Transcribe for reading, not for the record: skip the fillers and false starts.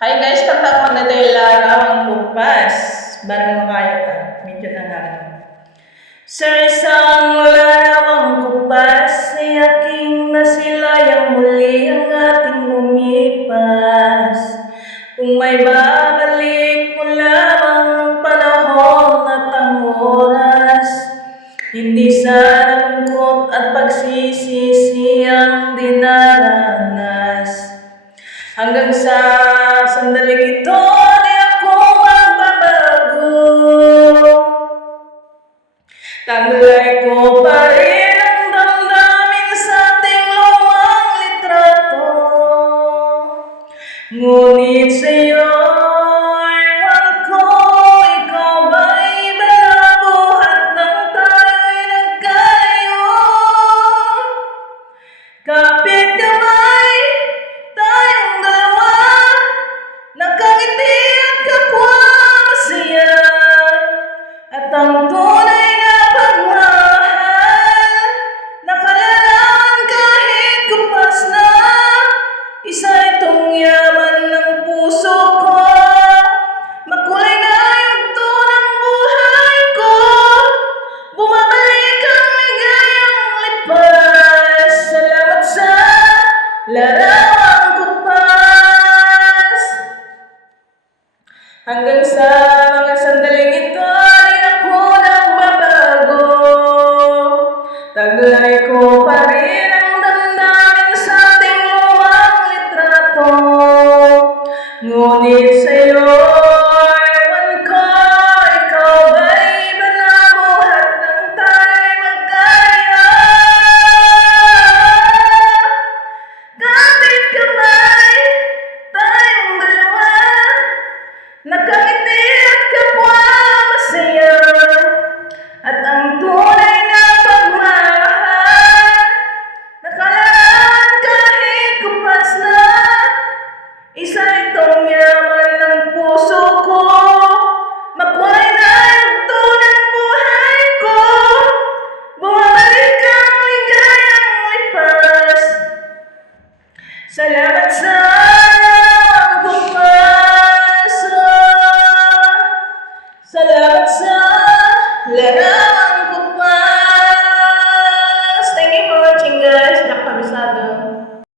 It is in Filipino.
Hi guys, kanta ko na dahil larawang kupas. Barang makayata, medyo na nga. Sa isang larawang kupas, ay aking nasilayang muli ang ating lumipas. Kung may babalik ko lamang ang panahon at ang oras, hindi sa lungkot at pagsisisi ang dinaranas. Hanggang sa sandaling ito, di ako magbabago. Taglay ko pa rin ang damdamin sa ating lumang litrato. Ngunit sa'yo, ewan ko, ikaw ba'y binabuhat nang tayo'y nagkalayo? Kapit kamay, tayong dalawa, nakangiti at kapwa masaya. At ang tunay na pagmamahal, nakalarawan kahit kupas na. Isa itong yaman ng puso ko, makulay na yugto ng buhay ko. Bumabalik ang ligayang lipas. Salamat sa larawang kupas. Hanggang sa mga sandaling ito, di ako nagbabago. Taglay ko pa rin ang damdamin sa ating lumang litrato. Ngunit sa'yo,